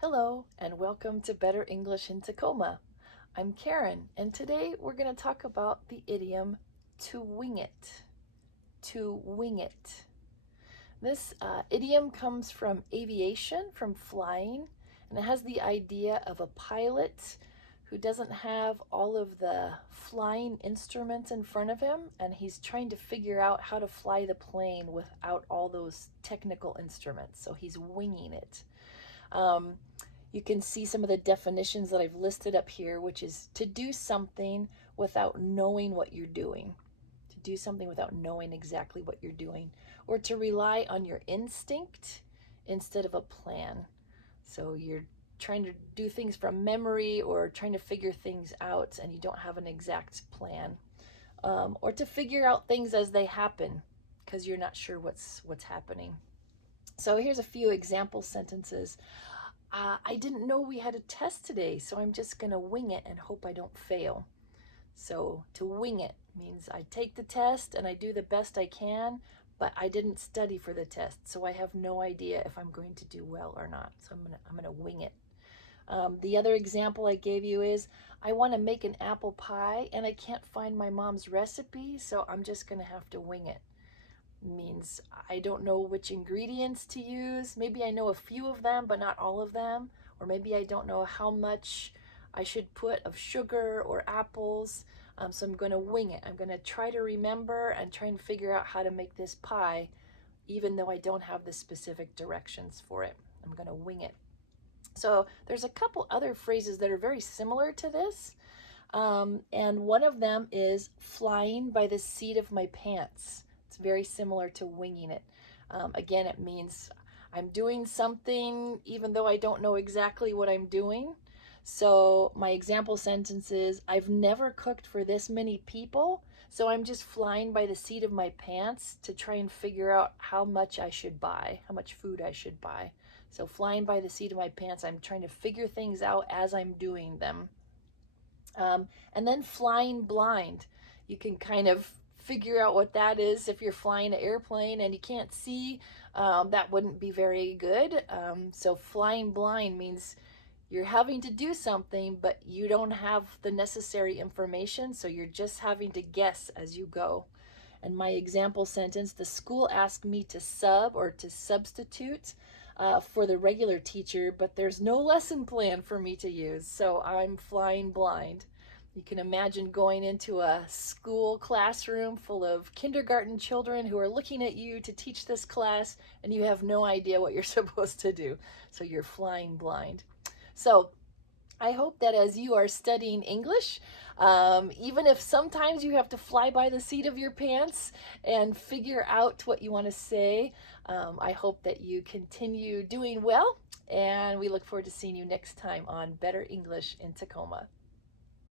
Hello and welcome to Better English in Tacoma. I'm Karen and today we're going to talk about the idiom to wing it. To wing it. This idiom comes from aviation, from flying, and it has the idea of a pilot who doesn't have all of the flying instruments in front of him and he's trying to figure out how to fly the plane without all those technical instruments. So he's winging it. Um, you can see some of the definitions that I've listed up here, which is to do something without knowing what you're doing. To do something without knowing exactly what you're doing. Or to rely on your instinct instead of a plan. So you're trying to do things from memory or trying to figure things out and you don't have an exact plan. Or to figure out things as they happen because you're not sure what's happening. So here's a few example sentences. I didn't know we had a test today, so I'm just going to wing it and hope I don't fail. So to wing it means I take the test and I do the best I can, but I didn't study for the test, so I have no idea if I'm going to do well or not. So I'm gonna wing it. The other example I gave you is I want to make an apple pie and I can't find my mom's recipe, so I'm just going to have to wing it. Means I don't know which ingredients to use. Maybe I know a few of them, but not all of them. Or maybe I don't know how much I should put of sugar or apples. So I'm going to wing it. I'm going to try to remember and try and figure out how to make this pie, even though I don't have the specific directions for it. I'm going to wing it. So there's a couple other phrases that are very similar to this. And one of them is flying by the seat of my pants. It's very similar to winging it. Again, it means I'm doing something even though I don't know exactly what I'm doing. So my example sentence is, I've never cooked for this many people, so I'm just flying by the seat of my pants to try and figure out how much I should buy, how much food I should buy. So flying by the seat of my pants, I'm trying to figure things out as I'm doing them. And then flying blind. You can kind of figure out what that is if you're flying an airplane and you can't see. That wouldn't be very good. So flying blind means you're having to do something, but you don't have the necessary information, so you're just having to guess as you go. And my example sentence, the school asked me to sub or to substitute for the regular teacher, but there's no lesson plan for me to use, so I'm flying blind. You can imagine going into a school classroom full of kindergarten children who are looking at you to teach this class, and you have no idea what you're supposed to do, so you're flying blind. So I hope that as you are studying English, even if sometimes you have to fly by the seat of your pants and figure out what you want to say, I hope that you continue doing well, and we look forward to seeing you next time on Better English in Tacoma.